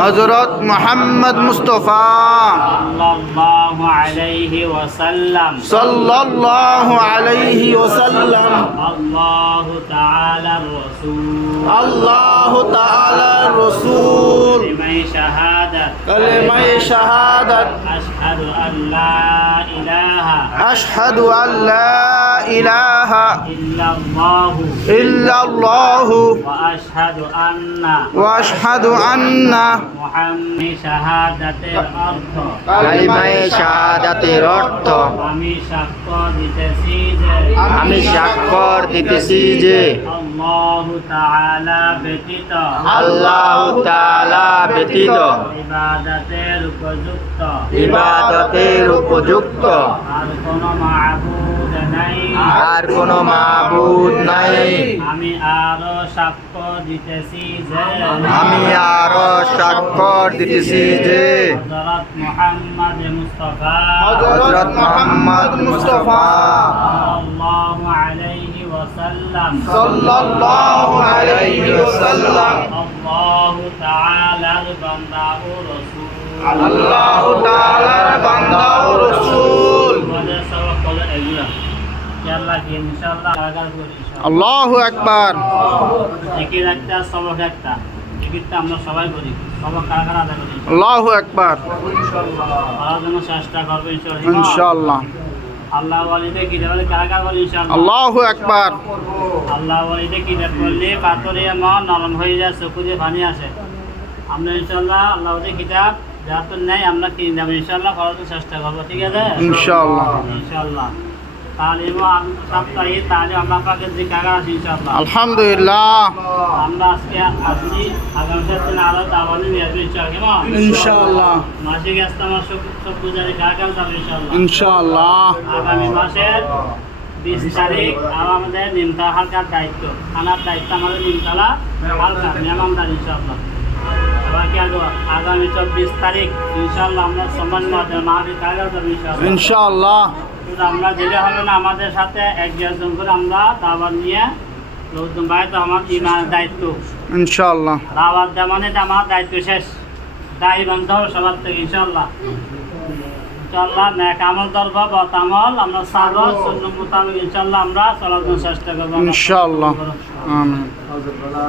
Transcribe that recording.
হযরত মুহাম্মদ মুস্তাফা সাল্লাল্লাহু আলাইহি ওয়াসাল্লাম আল্লাহু তাআলার রাসূল কালেমায়ে শাহাদাত আশহাদু আল্লা ইলাহা ইল্লাল্লাহু ওয়া আশহাদু আন্না মুহাম্মাদ শাহাদাতের অর্থ কালিমায়ে শাহাদাতের অর্থ আমি সাক্ষ্য দিতেছি যে আল্লাহু তাআলা ব্যতীত ইবাদতের উপযুক্ত আর কোনো মাবুদ নাই। আমি আরো সাক্ষ্য দিতেছি যে হযরত মুহাম্মদ মুস্তাফা সাল্লাল্লাহু আলাইহি ওয়াসাল্লাম আল্লাহু তাআলার বান্দা ও রাসূল। আল্লাহু আকবার। জিকির একটা সবক একটা জিকিরটা আমরা সবাই করি, সবক কারা কারা আদায় করি? আল্লাহু আকবার। করার জন্য চেষ্টা করবো ইনশাআল্লাহ। আল্লাহ ওয়ালিদে কিতাব কারা কারা বলি ইনশাআল্লাহ? আল্লাহু আকবার। আল্লাহ ওয়ালিদে কিতাব করলে পাথরে মন নরম হয়ে যায়, চোখে দিয়ে পানি আসে। আমরা ইনশাআল্লাহ আল্লাহ ওয়ালিদে কিতাব যাতে নেই আমরা কিনে যাবো ইনশাআল্লাহ, করার জন্য চেষ্টা করবো, ঠিক আছে ইনশাআল্লাহ। ইনশাআল্লাহ। তালিম সপ্তাহে তালিম আমরা পাকে যে কারা আছে ইনশাআল্লাহ। আলহামদুলিল্লাহ। আমরা আজকে আসছি, আগামী দিনে আরো দাওয়ানি নিয়ে আসবো ইনশাআল্লাহ। ইনশাআল্লাহ মাসিক ইস্তেমা সব পূজারি কারা কারা যাবে ইনশাআল্লাহ। ইনশাআল্লাহ। আগামী মাসের 20 তারিখ আমাদের নিমতলা হালকার দায়িত্ব, থানার দায়িত্ব আমাদের নিমতলা হালকা মেহমানদার ইনশাআল্লাহ। বাকি আগামী 24 তারিখ ইনশাআল্লাহ আমরা সম্মান মাহফিল কারা যাবে ইনশাআল্লাহ। ইনশাআল্লাহ। শুধু আমরা গেলে হবে না, আমাদের সাথে এক দেড়জন করে আমরা দাওয়াত নিয়ে লোকজন ভাই তো আমার ইমানের দায়িত্ব ইনশাআল্লাহ। দাওয়াত দেওয়া মানে এটা আমার দায়িত্ব শেষ, দায়ী বান্ধব হবে সবার থেকে ইনশাআল্লাহ। ইনশাআল্লাহ নেক আমল করবো, বদ আমল আমরা সারবো, সুন্নাত মোতাবেক ইনশাআল্লাহ আমরা চলার জন্য চেষ্টা করবো ইনশাআল্লাহ। আমিন।